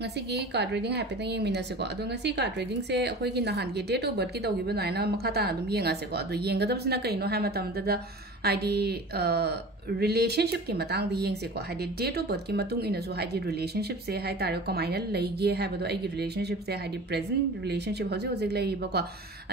ngasi ki card reading hai petang yeng mina se ko adu ngasi card reading se akhoi ki nahan ki date of birth ki tawgi ba naina makha ta adum yenga se ko adu yengadab sina kaino hai matam da haidi relationship ki matang di yeng se ko haidi date of birth ki matung ina so haidi relationship se hai tare ko maina leige hai ba do ai relationship se haidi present relationship hoji hoji lei ba ko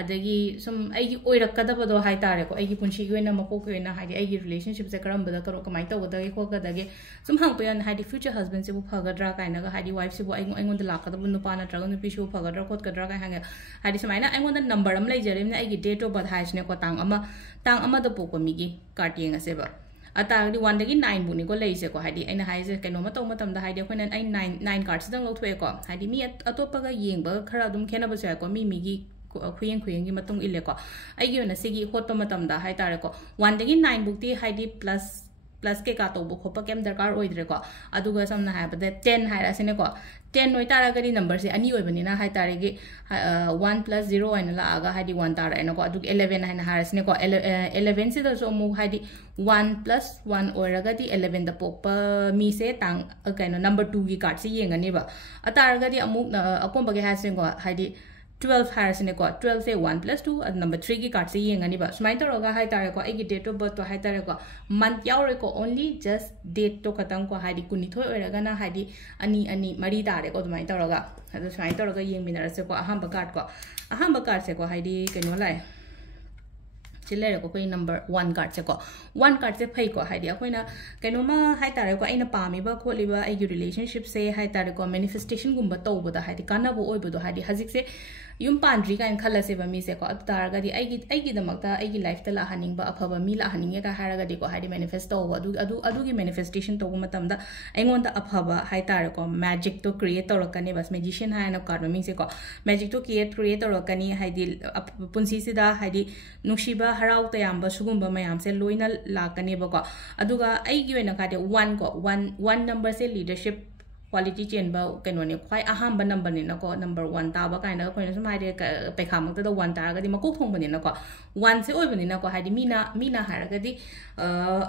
adagi sum ai oirakada ba do hai tare ko ai punchi gi na mako ko na haidi ai relationship se karam ba da karo kamai taw da ko ka da ge sum hang pe an haidi future husband se bu phagadra kaina ga haidi wife se bu ai ngon da lakada bu nu pa na traga nu pi shu phagadra khot kadra ka hanga haidi samaina ai ngon da number am lei jare na ai date of birth hai sne ko tang ama da pokwa mi gi card yeng ase ba atagdi 1 dagi 9 buni ko leise ko haidi aina haise keno ma taw matam da haidi khoina ai 9 cards dang lo thwe ko haidi mi atopa ga yengba khara dum khena ba sa ko mi gi khuyeng gi matung ile ko ai gi na sigi hot pa matam da hai tare ko 1 dagi 9 bukti haidi plus ke ka to bu khopa kem darkar oidre ko aduga samna ha ba 10 hai ra sine ko 10 noi tara gari number se ani oi bani na hai tare gi 1 plus 0 aina la aga haidi 1 tara aina ko adug 11 haina haras ne ko 11 se da so mu haidi 1 plus 1 oiraga di 11 da pokpa mi se tang kaino number 2 gi card se yengani ba atara gari amuk akomba ge hasen ko haidi 12 haras ne ko 12 se 1 plus 2 number 3 gi card se yengani ba smai to roga hai tare ko ai gi date of birth to hai tare ko month yaw re ko only just date to katang ko haidi kuni thoi oiraga na haidi ani mari tare ko dumai to roga adu smai to roga yeng minar se ko ahamba card se ko haidi keno lai chile ko koi number 1 card se ko 1 card se phai ko haidi akoina keno ma hai tare ko aina pami ba kholi ba ai relationship se hai tare ko manifestation gumba to bu da haidi kana bo oi bu do haidi hajik se yum pandri kan khala se ba mi se ko atar ga di ai gi damakta ai gi life ta la haning ba aphaba mi la haning ga hara ga di ko haidi manifest to adu gi manifestation to matam da aingon da aphaba hai tare ko magic to create to rakani bas magician ha na card mi se ko magic to create to rakani haidi punsi si da haidi nushiba harau ta yamba sugumba mayam se loina lakani ba ko aduga ai gi wena ka de 1 ko 1 number se leadership quality chain ba keno ne khwai aham ba number ne na ko number 1 ta ba kai na ko ne samai de pe kham ta da 1 ta ga di makok thong ba ne na ko 1 se oi ba ne na ko ha di mina ha ga di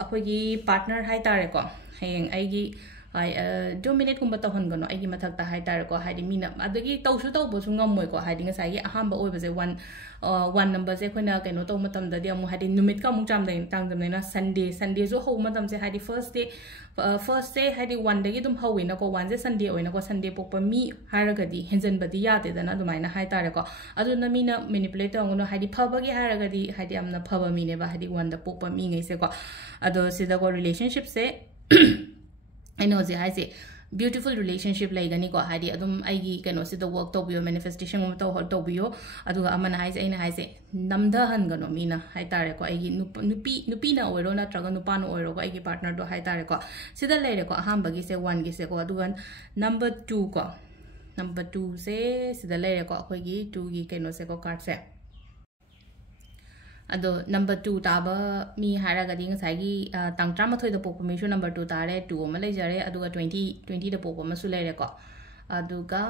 akhoi gi partner hai ta re ko heng ai gi ai dominate kum ba ta hon gono ai gi mathak ta hai ta re ko ha di mina adagi tau su tau bo su ngam moi ko ha di ngasai gi aham ba oi ba se 1 number se khoina keno to matam da di amu ha di numit ka mu cham dai tang dam na sunday zo ho matam se ha di first day ha di 1 dagi dum ho na ko 1 je sunday oi na ko sunday pokpa mi haraga di henjen ba di ya te da na dumai na hai ta re ko adu na mina manipulate ngono ha di phaba gi haraga di ha di amna phaba mi ne ba ha di 1 da pokpa mi ngai se ko ado sida ko relationship se I know the I say beautiful relationship like gani ko hadi adum ai gi kano se the work to bio manifestation mo to hol to bio adu amana hai se ina hai se namda han gano mina hai tare ko ai gi nupi na oiro na traga nupa no oiro ko ai gi partner do hai tare ko sida le re ko aham bagi se 1 gi se ko adu gan number 2 se sida le re ko khoi gi 2 gi kano se ko card se ado number 2 taba mi hara ga ding sai gi tangtra ma thoi da pok mi shu number 2 tare 2 ma lai jare aduga 20 da pok ma su lai re ko aduga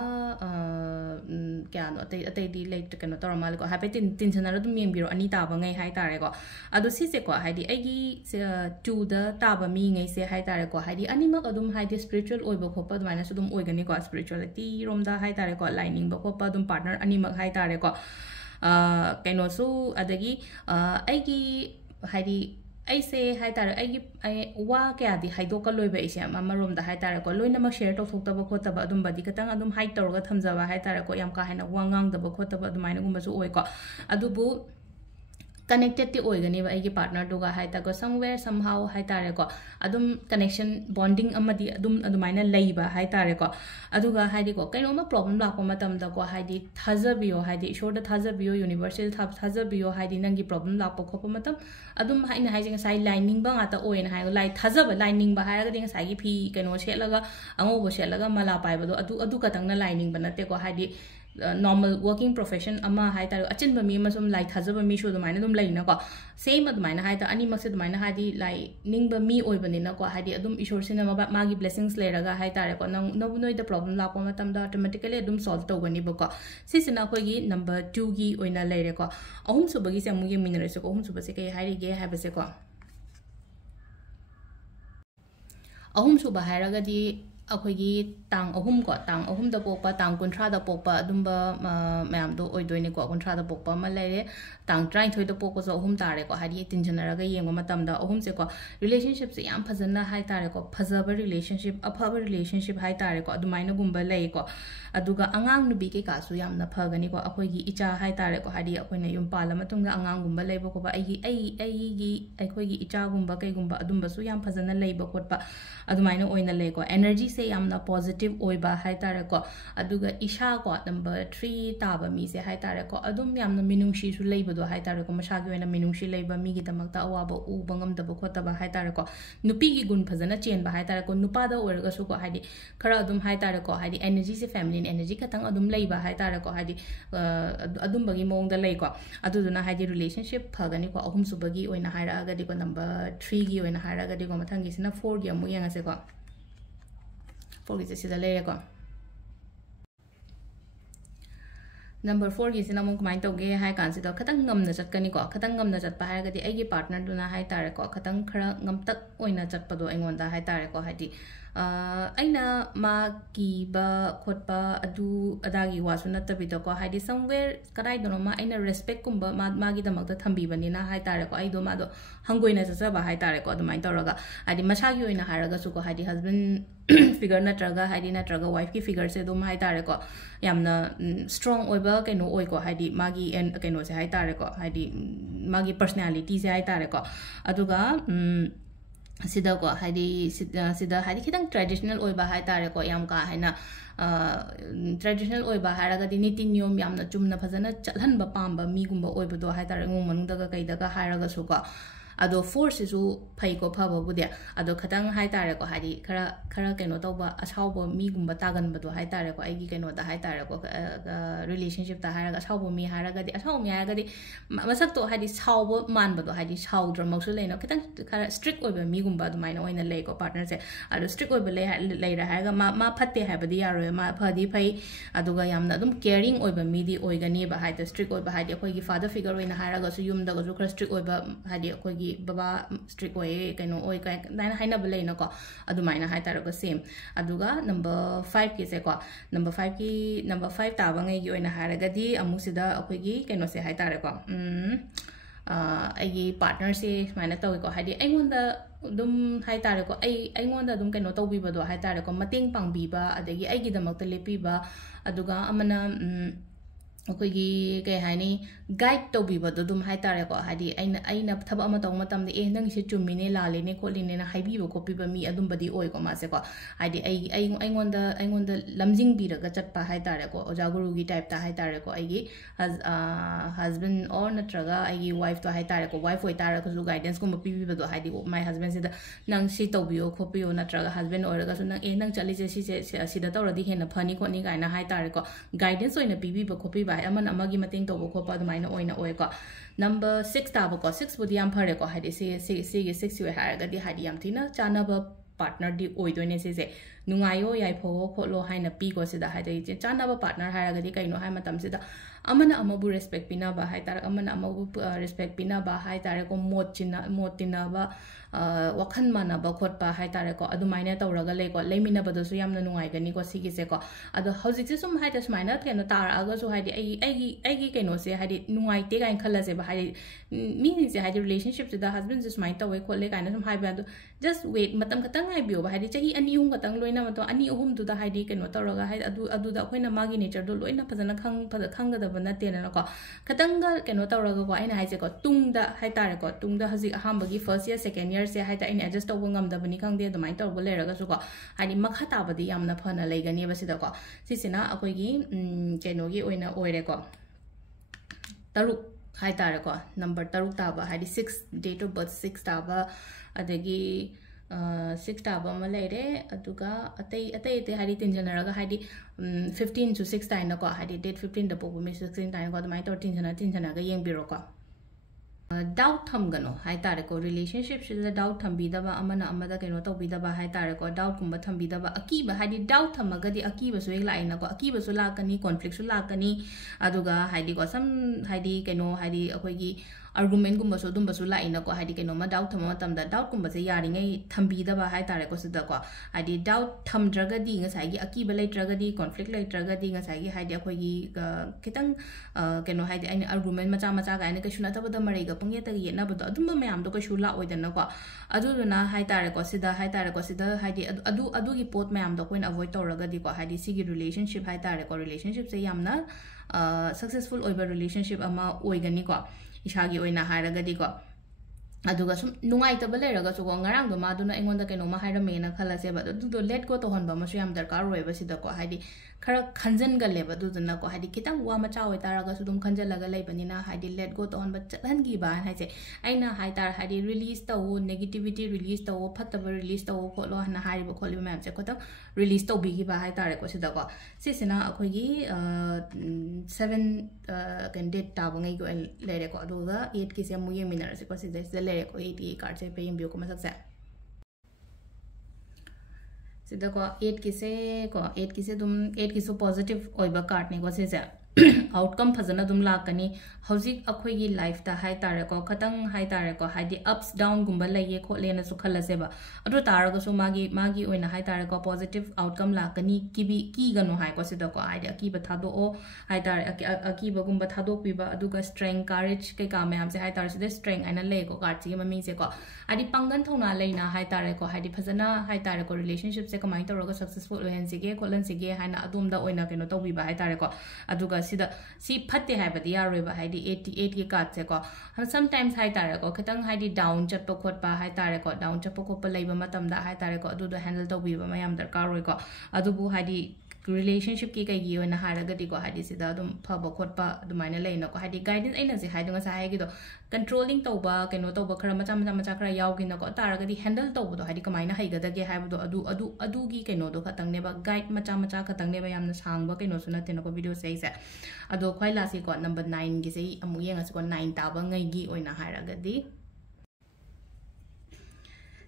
kya no atai di lai to kano tor mal ko ha pe tin sana dum yeng biro ani taba ngai hai tare ko adu si se ko hai di ai gi 2 da taba mi ngai se hai tare ko hai di ani mak adum hai di spiritual oi ba khopa dum na su dum oi gani ko spirituality rom da hai tare ko lining ba khopa dum partner ani mak hai tare ko keno su adagi aigi haidi ai se hai tare aigi wa kya di haido ka loi ba ise amarom da hai tare ko loina ma share to thok ta ba khota ba adum badi katang adum hai tor ga thamja ba hai tare ko yam ka haina wangang da ba khota ba adum aina gum ba su oi ko adubu connected ti oi gani ba ai gi partner do ga hai ta ko somewhere somehow hai tare ko adum connection bonding amadi adumaina lei ba hai tare ko aduga hai di ko kaino ma problem la ko matam da ko hai di thazabio hai di short thazabio universal thazabio hai di nangi problem la ko ko matam adum hai na hai jing sai lining ba nga ta oi na hai lai thazaba lining ba hai ga ding sai gi phi kaino selaga ango bo selaga mala pai ba do adu katang na lining ba na te ko hai di normal working profession ama hai ta achin ba mi ma sum lai thaja ba mi shu dumaina dum lai na ko same adumaina hai ta ani mak se dumaina hai di lai ning ba mi oi bani na ko hai di adum ishor sina ma gi blessings le raga hai ta re ko nang no noi the problem la ko ma tam da automatically adum solve to gani ba ko si sina ko gi number 2 gi oina le re ko ahum su ba gi se mu gi min re se ko ahum su ba se ke hai ri ge hai ba se ko ahum su ba hai raga di ꯑꯩꯈꯣꯏꯒꯤ ꯇꯥꯡ 3 ꯀꯣ ꯇꯥꯡ 3ꯗ ꯄꯣꯛꯄ ꯇꯥꯡ 30ꯗ ꯄꯣꯛꯄ ꯑꯗꯨꯝꯕ ꯃꯌꯥꯝꯗꯣ ꯑꯣꯏꯗꯣꯏꯅꯤꯀꯣ 30ꯗ ꯄꯣꯛꯄ ꯑꯃ ꯂꯩꯔꯦ ꯇꯥꯡ 23ꯗ ꯄꯣꯛꯄꯁꯨ 3 ꯇꯥꯔꯦꯀꯣ ꯍꯥꯏꯗꯤ ꯇꯤꯟꯖꯟꯅꯔꯒ ꯌꯦꯡꯕ ꯃꯇꯝꯗ 3ꯁꯦꯀꯣ ꯔꯤꯂꯦꯁꯟꯁꯤꯞꯁꯦ ꯌꯥꯝ ꯐꯖꯅ ꯍꯥꯏꯇꯥꯔꯦꯀꯣ ꯐꯖꯕ ꯔꯤꯂꯦꯁꯟꯁꯤꯞ ꯑꯐꯕ ꯔꯤꯂꯦꯁꯟꯁꯤꯞ ꯍꯥꯏꯇꯥꯔꯦꯀꯣ ꯑꯗꯨꯃꯥꯏꯅꯒꯨꯝꯕ ꯂꯩꯀꯣ ꯑꯗꯨꯒ ꯑꯉꯥꯡ ꯅꯨꯄꯤ ꯀꯩꯀꯥꯁꯨ ꯌꯥꯝꯅ ꯐꯒꯅꯤꯀꯣ ꯑꯩꯈꯣꯏꯒꯤ ꯏꯆꯥ ꯍꯥꯏꯇꯥꯔꯦꯀꯣ ꯍꯥꯏꯗꯤ ꯑꯩꯈꯣꯏꯅ ꯌꯨꯝ ꯄꯥꯜꯂ ꯃꯇꯨꯡꯗ ꯑꯉꯥꯡꯒꯨꯝꯕ ꯂꯩꯕ ꯈꯣꯠꯄ ꯑꯩꯈꯣꯏꯒꯤ ꯏꯆꯥꯒꯨꯝꯕ ꯀꯩꯒꯨꯝꯕ ꯑꯗꯨꯝꯕꯁꯨ ꯌꯥꯝ ꯐꯖꯅ ꯂꯩꯕ ꯈꯣꯠꯄ ꯑꯗꯨꯃꯥꯏꯅ ꯑꯣꯏꯅ ꯂꯩꯀꯣ 에너지ꯁꯦ ꯌꯥꯝꯅ ꯄꯣꯖꯤꯇꯤቭ ꯑꯣꯏꯕ ꯍꯥꯏꯇꯥꯔꯦꯀꯣ ꯑꯗꯨꯒ ꯏꯁꯥꯀꯣ ꯅꯝꯕꯔ 3 ꯇꯥꯕ ꯃꯤꯁꯦ ꯍꯥꯏꯇꯥꯔꯦꯀꯣ ꯑꯗꯨꯝ ꯌꯥꯝꯅ ꯃꯤꯅꯨꯡꯁꯤꯁꯨ ꯂꯩꯕꯗꯣ ꯍꯥꯏꯇꯥꯔꯦꯀꯣ ꯃꯁꯥꯒꯤ ꯑꯣꯏꯅ ꯃꯤꯅꯨꯡꯁꯤ ꯂꯩꯕ ꯃꯤꯒꯤꯗꯃꯛꯇ ꯑꯋꯥꯕ ꯎꯕ ꯉꯝꯗꯕ ꯈꯣꯠꯇꯕ ꯍꯥꯏꯇꯥꯔꯦꯀꯣ ꯅꯨꯄꯤꯒꯤ ꯒꯨꯟ ꯐꯖꯅ ꯆꯦꯟꯕ ꯍꯥꯏꯇꯥꯔꯦꯀꯣ ꯅꯨꯄꯥꯗ ꯑꯣꯏꯔꯒꯁꯨꯀꯣ ꯍꯥꯏꯗꯤ ꯈꯔ ꯑꯗꯨꯝ ꯍꯥꯏꯇꯥꯔꯦꯀꯣ ꯍꯥꯏꯗꯤ 에너지ꯁꯦ ꯐꯦꯃꯤꯂꯤꯟ 에너지 ꯈꯇꯪ ꯑꯗꯨꯝ ꯂꯩꯕ ꯍꯥꯏꯇꯥꯔꯦꯀꯣ ꯍꯥꯏꯗꯤ ꯑꯗꯨꯝꯕꯒꯤ ꯃꯑꯣꯡꯗ ꯂꯩꯀꯣ ꯑꯗꯨꯗꯨꯅ ꯍꯥꯏꯗꯤ ꯔꯤꯂꯦꯁꯟꯁꯤꯞ ꯐꯒꯅꯤꯀꯣ ꯑꯍꯨꯝꯁꯨꯕꯒꯤ ꯑꯣꯏꯅ ꯍꯥꯏꯔꯛꯑꯒꯗꯤꯀꯣ ꯅꯝꯕꯔ 3ꯒꯤ ꯑꯣꯏꯅ ꯍꯥꯏꯔꯒꯗꯤꯀꯣ ꯃꯊꯪꯒꯤꯁꯤꯅ 4ꯒꯤ ꯑꯃꯨꯛ ꯌꯦꯡꯉꯁꯦꯀꯣ 4ꯒꯤꯁꯦ ꯁꯤꯗ ꯂꯩꯔꯦꯀꯣ Number 4ꯒꯤꯁꯤꯅ ꯑꯃꯨꯛ ꯀꯃꯥꯏꯅ ꯇꯧꯒꯦ ꯍꯥꯏ ꯀꯥꯟꯁꯤꯗ ꯈꯇꯪ ꯉꯝꯅ ꯆꯠꯀꯅꯤꯀꯣ ꯈꯇꯪ ꯉꯝꯅ ꯆꯠꯄ ꯍꯥꯏꯔꯒꯗꯤ ꯑꯩꯒꯤ ꯄꯥꯔꯠꯅꯔꯗꯨꯅ ꯍꯥꯏꯇꯥꯔꯦꯀꯣ ꯈꯇꯪ ꯈꯔ ꯉꯝꯇꯛ ꯑꯣꯏꯅ ꯆꯠꯄꯗꯣ ꯑꯩꯉꯣꯟꯗ ꯍꯥꯏꯇꯥꯔꯦꯀꯣ ꯍꯥꯏꯗꯤ ꯑꯩꯅ ꯃꯥ ꯀꯤꯕ ꯈꯣꯠꯄ ꯑꯗꯨ ꯑꯗꯥꯒꯤ ꯋꯥꯁꯨ ꯅꯠꯇꯕꯤꯗꯀꯣ ꯍꯥꯏꯗꯤ somewhere ꯀꯗꯥꯏꯗꯅꯣꯃ ꯑꯩꯅ ꯔꯦꯁꯄꯦꯛꯀꯨꯝꯕ ꯃꯥꯒꯤꯗꯃꯛꯇ ꯊꯝꯕꯤꯕꯅꯤꯅ ꯍꯥꯏꯇꯥꯔꯦꯀꯣ ꯑꯩꯗꯣ ꯃꯥꯗꯣ ꯍꯪꯒꯣꯏꯅ ꯆꯠꯆꯕ ꯍꯥꯏꯇꯥꯔꯦꯀꯣ ꯑꯗꯨꯃꯥꯏꯅ ꯇꯧꯔꯒ ꯍꯥꯏꯗꯤ ꯃꯁꯥꯒꯤ ꯑꯣꯏꯅ ꯍꯥꯏꯔꯒꯁꯨꯀꯣ ꯍꯥꯏꯗꯤ ꯍꯁꯕꯦꯟ ꯐꯤꯒꯔ ꯅꯠꯇ꯭ꯔꯒ ꯋꯥꯏꯐꯀꯤ ꯐꯤꯒꯔꯁꯦ ꯑꯗꯨꯝ ꯍꯥꯏꯇꯥꯔꯦꯀꯣ ꯌꯥꯝꯅ ꯁ꯭ꯇ꯭ꯔꯣꯡ ꯑꯣꯏꯕ ꯀꯩꯅꯣ ꯑꯣꯏꯀꯣ ꯍꯥꯏꯗꯤ ꯃꯥꯒꯤ ꯀꯩꯅꯣꯁꯦ ꯍꯥꯏꯇꯥꯔꯦꯀꯣ ꯍꯥꯏꯗꯤ ꯃꯥꯒꯤ ꯄꯔꯁꯅꯦꯂꯤꯇꯤꯁꯦ ꯍꯥꯏꯇꯥꯔꯦꯀꯣ ꯑꯗꯨꯒ ꯁꯤꯗꯀꯣ ꯍꯥꯏꯗꯤ ꯁꯤꯗ ꯍꯥꯏꯗꯤ ꯈꯤꯇꯪ ꯇ꯭ꯔꯦꯗꯤꯁꯅꯦꯜ ꯑꯣꯏꯕ ꯍꯥꯏꯇꯥꯔꯦꯀꯣ ꯌꯥꯝ ꯀꯥ ꯍꯦꯟꯅ ꯇ꯭ꯔꯦꯗꯤꯁꯅꯦꯜ ꯑꯣꯏꯕ ꯍꯥꯏꯔꯒꯗꯤ ꯅꯤꯇꯤ ꯅꯤꯌꯣꯝ ꯌꯥꯝꯅ ꯆꯨꯝꯅ ꯐꯖꯅ ꯆꯠꯍꯟꯕ ꯄꯥꯝꯕ ꯃꯤꯒꯨꯝꯕ ꯑꯣꯏꯕꯗꯣ ꯍꯥꯏꯇꯥꯔꯦ ꯏꯃꯨꯡ ꯃꯅꯨꯡꯗꯒ ꯀꯩꯗꯒ ꯍꯥꯏꯔꯒꯁꯨꯀꯣ ꯑꯗꯣ 4ꯁꯤꯁꯨ ꯐꯩꯀꯣ ꯐꯕꯕꯨꯗꯤ ꯑꯗꯣ ꯈꯇꯪ ꯍꯥꯏꯇꯥꯔꯦꯀꯣ ꯍꯥꯏꯗꯤ ꯈꯔ ꯀꯩꯅꯣ ꯇꯧꯕ ꯑꯁꯥꯎꯕ ꯃꯤꯒꯨꯝꯕ ꯇꯥꯒꯟꯕꯗꯣ ꯍꯥꯏꯇꯥꯔꯦꯀꯣ ꯑꯩꯒꯤ ꯀꯩꯅꯣꯗ ꯍꯥꯏꯇꯥꯔꯦꯀꯣ ꯔꯤꯂꯦꯁꯟshipꯇ ꯍꯥꯏꯔꯒ ꯑꯁꯥꯎꯕ ꯃꯤ ꯍꯥꯏꯔꯒꯗꯤ ꯃꯁꯛꯇꯣ ꯍꯥꯏꯗꯤ ꯁꯥꯎꯕ ꯃꯥꯟꯕꯗꯣ ꯍꯥꯏꯗꯤ ꯁꯥꯎꯗ꯭ꯔꯃꯛꯁꯨ ꯂꯩꯅ ꯈꯤꯇꯪ ꯈꯔ ꯁ꯭ꯇ꯭ꯔꯤꯛ ꯑꯣꯏꯕ ꯃꯤꯒꯨꯝꯕ ꯑꯗꯨꯃꯥꯏꯅ ꯑꯣꯏꯅ ꯂꯩꯀꯣ ꯄꯥꯔꯠꯅꯔꯁꯦ ꯑꯗꯣ ꯁ꯭ꯇ꯭रिꯛ ꯑꯣꯏꯕ ꯂꯩꯔꯦ ꯍꯥꯏꯔꯒ ꯃꯥ ꯐꯠꯇꯦ ꯍꯥꯏꯕꯗꯤ ꯌꯥꯔꯣꯏ ꯃꯥ ꯐꯗꯤ ꯐꯩ ꯑꯗꯨꯒ ꯌꯥꯝꯅ ꯑꯗꯨꯝ ꯀꯦꯌꯔꯤꯡ ꯑꯣꯏꯕ ꯃꯤꯗꯤ ꯑꯣꯏꯒꯅꯤꯕ ꯍꯥꯏꯗꯤ ꯁ꯭ꯇ꯭रिꯛ ꯑꯣꯏꯕ ꯍꯥꯏꯗꯤ ꯑꯩꯈꯣꯏꯒꯤ ꯐꯥꯗꯔ ꯐꯤꯒꯔ ꯑꯣꯏꯅ ꯍꯥꯏꯔꯒꯁꯨ ꯌꯨꯝꯗꯒꯁꯨ ꯈꯔ ꯁ꯭ꯇ꯭रिꯛ ꯑꯣꯏꯕ ꯍꯥꯏꯗꯤ ꯑꯩꯈꯣꯏꯒꯤ ꯕꯕꯥ ꯁ꯭ꯇ꯭रिꯛ ꯑꯣꯏꯌꯦ ꯀꯩꯅꯣ ꯑꯣꯏ ꯀꯥꯏꯅ ꯍꯥꯏꯅꯕ ꯂꯩꯅꯀꯣ ꯑꯗꯨꯃꯥꯏꯅ ꯍꯥꯏꯇꯥꯔꯒ ꯁꯦꯝ ꯑꯗꯨꯒ ꯅꯝꯕꯔ 5ꯀꯤꯁꯦꯀꯣ ꯅꯝꯕꯔ 5 ꯇꯥꯕꯉꯩꯒꯤ ꯑꯣꯏꯅ ꯍꯥꯏꯔꯒꯗꯤ ꯑꯃꯨꯛ ꯁꯤꯗ ꯑꯩꯈꯣꯏꯒꯤ ꯀꯩꯅꯣꯁꯦ ꯍꯥꯏꯇꯥꯔꯦꯀꯣ ꯑꯩꯒꯤ ꯄꯥꯔꯠꯅꯔꯁꯦ ꯁꯨꯃꯥꯏꯅ ꯇꯧꯋꯦꯀꯣ ꯍꯥꯏꯗꯤ ꯑꯩꯉꯣꯟꯗ ꯑꯗꯨꯝ ꯍꯥꯏꯇꯥꯔꯦꯀꯣ ꯑꯩꯉꯣꯟda ꯑꯗꯨꯝ ꯀꯩꯅꯣ ꯇꯧꯕꯤꯕꯗꯣ ꯍꯥꯏꯇꯥꯔꯦꯀꯣ ꯃꯇꯦꯡ ꯄꯥꯡꯕꯤꯕ ꯑꯗꯒꯤ ꯑꯩꯒꯤꯗꯃꯛꯇ ꯂꯦꯞꯄꯤꯕ ꯑꯗꯨꯒ ꯑꯃꯅ ꯑꯩꯈꯣꯏꯒꯤ ꯀꯩ ꯍꯥꯏꯅꯤ ꯒꯥꯏꯗ ꯇꯧꯕꯤꯕꯗꯣ ꯑꯗꯨꯝ ꯍꯥꯏꯇꯥꯔꯦꯀꯣ ꯍꯥꯏꯗꯤ ꯑꯩꯅ ꯊꯕꯛ ꯑꯃ ꯇꯧꯕ ꯃꯇꯝꯗ ꯅꯪꯒꯤꯁꯦ ꯆꯨꯝꯃꯤꯅꯦ ꯂꯥꯜꯂꯤꯅꯦ ꯈꯣꯠꯂꯤꯅꯦꯅ ꯍꯥꯏꯕꯤꯕ ꯈꯣꯠꯄꯤꯕ ꯃꯤ ꯑꯗꯨꯝꯕꯗꯤ ꯑꯣꯏꯀꯣ ꯃꯥꯁꯦꯀꯣ ꯍꯥꯏꯗꯤ ꯑꯩꯉꯣꯟꯗ ꯂꯝꯖꯤꯡꯕꯤꯔꯒ ꯆꯠꯄ ꯍꯥꯏꯇꯥꯔꯦꯀꯣ ꯑꯣꯖꯥ ꯒꯨꯔꯨꯒꯤ ꯇꯥꯏꯞꯇ ꯍꯥꯏꯇꯥꯔꯦꯀꯣ ꯑꯩꯒꯤ ꯍꯁꯕꯦꯟ ꯑꯣꯔ ꯅꯠꯇ꯭ꯔꯒ ꯑꯩꯒꯤ ꯋꯥꯏꯐꯇꯣ ꯍꯥꯏꯇꯥꯔꯦꯀꯣ ꯋꯥꯏꯐ ꯑꯣꯏꯇꯥꯔꯒꯁꯨ ꯒꯥꯏꯗꯦꯟꯁꯀꯨꯝꯕ ꯄꯤꯕꯤꯕꯗꯣ ꯍꯥꯏꯗꯤ ꯃꯥꯏ ꯍꯁꯕꯦꯟꯁꯤꯗ ꯅꯪ ꯁꯤ ꯇꯧꯕꯤꯌꯣ ꯈꯣꯠꯄꯤꯌꯣ ꯅꯠꯇ꯭ꯔꯒ ꯍꯁꯕꯦꯟ ꯑꯣꯏꯔꯒꯁꯨ ꯅꯪ ꯆꯠꯂꯤꯁꯦ ꯁꯤꯗ ꯇꯧꯔꯗꯤ ꯍꯦꯟꯅ ꯐꯅꯤ ꯈꯣꯠꯅꯤ ꯀꯥꯏꯅ ꯍꯥꯏꯇꯥꯔꯦꯀꯣ ꯒꯥꯏꯗꯦꯟꯁ ꯑꯣꯏꯅ ꯄꯤꯕꯤꯕ ꯈꯣꯠꯄꯤꯕ ꯍꯥꯏ ꯑꯃꯅ ꯑꯃꯒꯤ ꯃꯇꯦꯡ ꯇꯧꯕ ꯈꯣꯠꯄ ꯑꯗꯨꯃꯥꯏꯅ ꯑꯣꯏꯅ ꯑꯣꯏꯀꯣ ꯅꯝꯕꯔ 6 ꯇꯥꯕꯀꯣ 6ꯕꯨꯗꯤ ꯌꯥꯝ ꯐꯔꯦꯀꯣ ꯍꯥꯏꯗꯤ ꯁꯤꯒꯤ 6 ꯑꯣꯏ ꯍꯥꯏꯔꯒꯗꯤ ꯍꯥꯏꯗꯤ ꯌꯥꯝ ꯊꯤꯅ ꯆꯥꯟꯅꯕ ꯄꯥꯔꯠꯅꯔꯗꯤ ꯑꯣꯏꯗꯣꯏꯅꯦ ꯁꯤꯁꯦ ꯅꯨꯡꯉꯥꯏꯌꯣ ꯌꯥꯏꯐꯋꯣ ꯈꯣꯠꯂꯣ ꯍꯥꯏꯅ ꯄꯤꯀꯣ ꯁꯤꯗ ꯍꯥꯏꯗꯤ ꯆꯥꯟꯅꯕ ꯄꯥꯔꯠꯅꯔ ꯍꯥꯏꯔꯒꯗꯤ ꯀꯩꯅꯣ ꯍꯥꯏ ꯃꯇꯝꯁꯤꯗ ꯑꯃꯅ ꯑꯃꯕꯨ ꯔꯦꯁꯄꯦꯛ ꯄꯤꯅꯕ ꯍꯥꯏꯇꯥꯔꯦ ꯑꯃꯅ ꯑꯃꯕꯨ ꯔꯦꯁꯄꯦꯛ ꯄꯤꯅꯕ ꯍꯥꯏꯇꯥꯔꯦꯀꯣ ꯃꯣꯠ ꯇꯤꯟꯅꯕ ꯋꯥꯈꯜ ꯃꯥꯟꯅꯕ ꯈꯣꯠꯄ ꯍꯥꯏꯇꯥꯔꯦꯀꯣ ꯑꯗꯨꯃꯥꯏꯅ ꯇꯧꯔꯒ ꯂꯩꯀꯣ ꯂꯩꯃꯤꯟꯅꯕꯗꯁꯨ ꯌꯥꯝꯅ ꯅꯨꯡꯉꯥꯏꯒꯅꯤꯀꯣ ꯁꯤꯒꯤꯁꯦꯀꯣ ꯑꯗꯣ ꯍꯧꯖꯤꯛꯁꯦ ꯁꯨꯝ ꯍꯥꯏꯗꯤ ꯁꯨꯃꯥꯏꯅ ꯀꯩꯅꯣ ꯇꯥꯔꯛꯑꯒꯁꯨ ꯍꯥꯏꯗꯤ ꯑꯩꯒꯤ ꯀꯩꯅꯣꯁꯦ ꯍꯥꯏꯗꯤ ꯅꯨꯡꯉꯥꯏꯇꯦ ꯀꯥꯏꯅ ꯈꯜꯂꯁꯦꯕ ꯍꯥꯏꯗꯤ ꯃꯤꯁꯤꯡꯁꯦ ꯍꯥꯏꯗꯤ ꯔꯤꯂꯦꯁꯟshipꯁꯤꯗ ꯍꯁꯕꯦꯟꯁꯦ ꯁꯨꯃꯥꯏꯅ ꯇꯧꯋꯦ ꯈꯣꯠꯂꯦ ꯀꯥꯏꯅ ꯁꯨꯝ ꯍꯥꯏꯕ ꯑꯗꯣ ꯖꯁ ꯋꯦꯠ ꯃꯇꯝ ꯈꯛꯇꯪ ꯉꯥꯏꯕꯤꯌꯣꯕ ꯍꯥꯏꯗꯤ ꯆꯍꯤ 2-3 ꯈꯛꯇꯪ ꯂꯣꯏꯅ ꯃꯇꯝ 2-3ꯗꯨꯗ ꯍꯥꯏꯗꯤ ꯀꯩꯅꯣ ꯇꯧꯔꯒ ꯍꯥꯏꯗꯤ ꯑꯗꯨꯗ ꯑꯩꯈꯣꯏꯅ ꯃꯥꯒꯤ ꯅꯦꯆꯔꯗꯣ ꯂꯣꯏꯅ ꯐꯖꯅ ꯈꯪꯒꯗꯕ ꯅꯠꯇꯦꯗꯅꯀꯣ ꯈꯇꯪꯒ ꯀꯩꯅꯣ ꯇꯧꯔꯒꯀꯣ ꯑꯩꯅ ꯍꯥꯏꯁꯦꯀꯣ ꯇꯨꯡꯗ ꯍꯥꯏꯇꯥꯔꯦꯀꯣ ꯇꯨꯡꯗ ꯍꯧꯖꯤꯛ ꯑꯍꯥꯟꯕꯒꯤ ꯐꯔꯁ ꯏꯌꯔ ꯁꯦꯀꯦꯟ ꯏꯌꯔꯁꯦ ꯍꯥꯏꯗꯤ ꯑꯩꯅ ꯑꯦꯗꯖꯁ ꯇꯧꯕ ꯉꯝꯗꯕꯅꯤ ꯈꯪꯗꯦ ꯑꯗꯨꯃꯥꯏꯅ ꯇꯧꯔꯒ ꯂꯩꯔꯒꯁꯨꯀꯣ ꯍꯥꯏꯗꯤ ꯃꯈꯥ ꯇꯥꯕꯗꯤ ꯌꯥꯝꯅ ꯐꯅ ꯂꯩꯒꯅꯦꯕ ꯁꯤꯗꯀꯣ ꯁꯤꯁꯤꯅ ꯑꯩꯈꯣꯏꯒꯤ ꯀꯩꯅꯣꯒꯤ ꯑꯣꯏꯅ ꯑꯣꯏꯔꯦꯀꯣ 6 ꯍꯥꯏꯇꯥꯔꯦꯀꯣ ꯅꯝꯕꯔ 6 ꯇꯥꯕ ꯍꯥꯏꯗꯤ 6 ꯗꯦꯠ ꯑꯣꯐ ꯕꯔꯊ 6 ꯇꯥꯕ ꯑꯗꯒꯤ 6 ꯇꯥꯕ ꯑꯃ ꯂꯩꯔꯦ ꯑꯗꯨꯒ ꯑꯇꯩ ꯍꯥꯏꯗꯤ ꯇꯤꯟꯖꯟꯅꯔꯒ ꯍꯥꯏꯗꯤ 15 to 6 ꯇꯥꯏꯅꯀꯣ ꯍꯥꯏꯗꯤ ꯗꯦꯠ 15ꯗ ꯄꯣꯛꯄ ꯃꯤ 16 ꯇꯥꯏꯅꯀꯣ ꯑꯗꯨꯃꯥꯏꯅ ꯇꯧꯔ ꯇꯤꯟꯖꯟꯅꯔꯒ ꯌꯦꯡꯕꯤꯔꯣꯀꯣ ꯗꯥꯎꯠ ꯊꯝꯒꯅꯣ ꯍꯥꯏꯇꯥꯔꯦꯀꯣ ꯔꯤꯂꯦꯁꯟshipꯁꯤꯗ ꯗꯥꯎꯠ ꯊꯝꯕꯤꯗꯕ ꯑꯃꯅ ꯑꯃꯗ ꯀꯩꯅꯣ ꯇꯧꯕꯤꯗꯕ ꯍꯥꯏꯇꯥꯔꯦꯀꯣ ꯗꯥꯎꯠꯀꯨꯝꯕ ꯊꯝꯕꯤꯗꯕ ꯑꯀꯤꯕ ꯍꯥꯏꯗꯤ ꯗꯥꯎꯠ ꯊꯝꯃꯒꯗꯤ ꯑꯀꯤꯕꯁꯨ ꯍꯦꯛ ꯂꯥꯛꯏꯅꯀꯣ ꯑꯀꯤꯕꯁꯨ ꯂꯥꯛꯀꯅꯤ ꯀꯣꯟꯐ꯭ꯂꯤꯛꯁꯨ ꯂꯥꯛꯀꯅꯤ ꯑꯗꯨꯒ ꯍꯥꯏꯗꯤꯀꯣ ꯍꯥꯏꯗꯤ ꯀꯩꯅꯣ ꯍꯥꯏꯗꯤ ꯑꯩꯈꯣꯏꯒꯤ argument gumba so dum basu la ina ko haidi ke no ma doubt thama matam da doubt gumba se yari ngai thambi da ba hai tare ko sida ko haidi doubt tham draga di nga sai gi aki ba lai draga di conflict lai draga di nga sai gi haidi khoi gi kitang ke no haidi ai argument macha macha ga ina ke shuna ta ba da mari ga pungye ta gi na ba da dum ba mayam do ko shula oi da na ko adu na hai tare ko sida haidi adu gi pot mayam do ko in avoid to raga di ko haidi si gi relationship hai tare ko relationship se yamna successful over relationship ama oigani ko ishagi oina haragadi ko aduga sum nungai ta bale raga so ngarang do ma duna engon da keno ma haira me na khala se ba du do let go to hon ba ma su yam darkar roi ba sida ko haidi khara khanjan ga le ba du duna ko haidi kitang wa ma cha oi ta raga su dum khanjal laga lai bani na haidi let go to hon ba chathan gi ba hai se aina hai tar haidi release to negativity release to phatta ba release to ko lo na hari ba kholi ma se ko ta release to bi gi ba hai tar ko sida ko si sina akhoi gi 7 kan date ta ba ngai ko le re ko aduga 8 ki se mu yeng minar se ko si de le ko 8 card se pe yim bio ko ma sak sa sida ko 8 ki se dum 8 ki so positive oiba card ne ko se outcome phazana dum lakani hauzik akhoi gi life ta hai tare ko khatang hai tare ko haidi ups down gumba laye kho lena su khala se ba adu taraga so magi oina hai tare ko positive outcome lakani ki gano hai ko sida ko haidi aki ba thado o hai tare aki ba gumba thado pi ba adu ga strength courage kai ka mayam se hai tare se strength aina le ko card chi mami se ko adi pangan thona leina hai tare ko haidi phazana hai tare ko relationship se kamai toroga successful ohen se ge kholan se ge haina adum da oina keno to bi ba hai tare ko aduga sida si phatte hai ba dia roi ba haidi 88 ki card se ko sometimes hai tare ko khitang haidi down chat pa khot pa hai tare ko down chat pa ko pa leiba matam da hai tare ko adu do handle to bi ba mayam darkar roi ko adu bu haidi relationship ki kai gi oina haraga di ko haidi sida dum phaba khot pa dumaina leina ko haidi guidance aina se haidunga sa hai gi do controlling to ba keno to ba khara macha khara yaw gi na ko taraga di handle to do haidi kamaina haiga da ge haibu do adu gi keno do khatang ne ba guide macha khatang ne ba yamna sang ba keno suna te no ko video se ado khwai la si ko number 9 gi se amu yenga si ko 9 ta ba ngai gi oina haraga di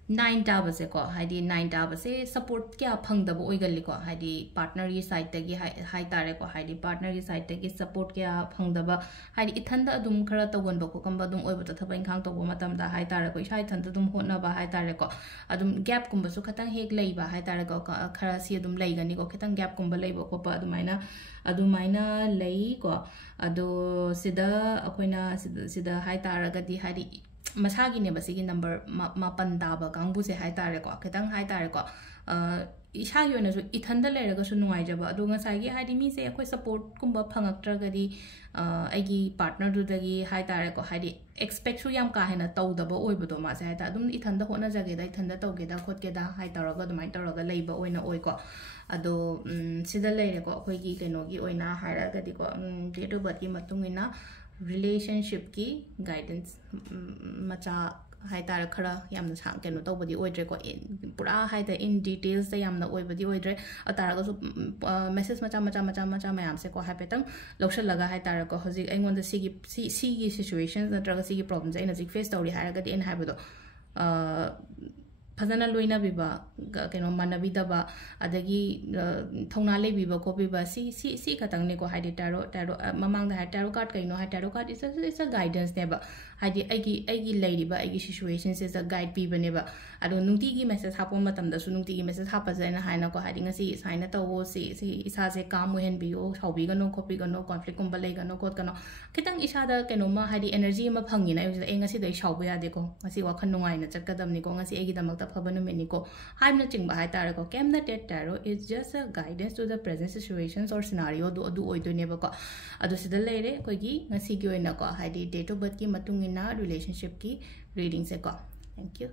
9 taba se ko haidi 9 taba se support kya phang da bo oigal ko haidi partner gi side ta gi hai tare ko haidi partner gi side ta gi support kya phang da ba haidi ithanda adum khara tawon ba ko kamba dum oiba ta thaba inkhang to bo matam da hai tare ko isai thanda dum hotna ba hai tare ko adum gap kumba su khatang hek lei ba hai tare ko khara si adum lei gani ko khitang gap kumba lei ba ko pa adumaina lei ko ado sida akoina sida hai tare ga di haidi masagi ne basigi number mapan daba kangbu se hai tare ko khitang hai tare ko isha yona su ithanda le raga su nuai jaba adu nga sai gi haidi mi se akoi support kumba phangak traga di aigi partner du dagi hai tare ko haidi expect su yam ka hena taw daba oi bodo ma se hai ta dum ithanda hona jage da ithanda taw ge da khot ge da hai taraga dumai taraga leiba oina oi ko ado sida le re ko akoi gi keno gi oina hairaga di ko date of birth ki matungina relationship ki guidance macha hai tar khara yamna sang keno to bodi oidre ko pura hai da in details da yamna oi bodi oidre atara go message macha mayam se ko hai petang loksha laga hai tar ko hoji engon da si gi situations da traga si gi problems ina jik face tori haraga di en hai bodo phazana loina biba keno manabi daba adagi thongna le biba ko biba si khatang ne ko haidi taro mamang da taro card kaino ha taro card is a guidance ne ba haidi aigi leiri ba aigi situations is a guide bi bane ba ado nungti gi message hapo matam da su nungti gi message hapa zaina haina ko haidi ngasi saina to wo si isa se kam hen bi o haubi ga no copy ga no conflict kum ba le ga no kot ga no kitang isa da keno ma haidi energy ma phangi na yo ngasi dai shauba ya de ko ngasi wakhan nungai na chakadam ni ko ngasi egi damak fabanu meniko haim na chingba hai tar ko kem na tet taro is just a guidance to the present situations or scenario do oido ne ba ko adu sida leire ko gi ngasi gi oina ko haidi date of birth ki matung ina relationship ki reading se ko thank you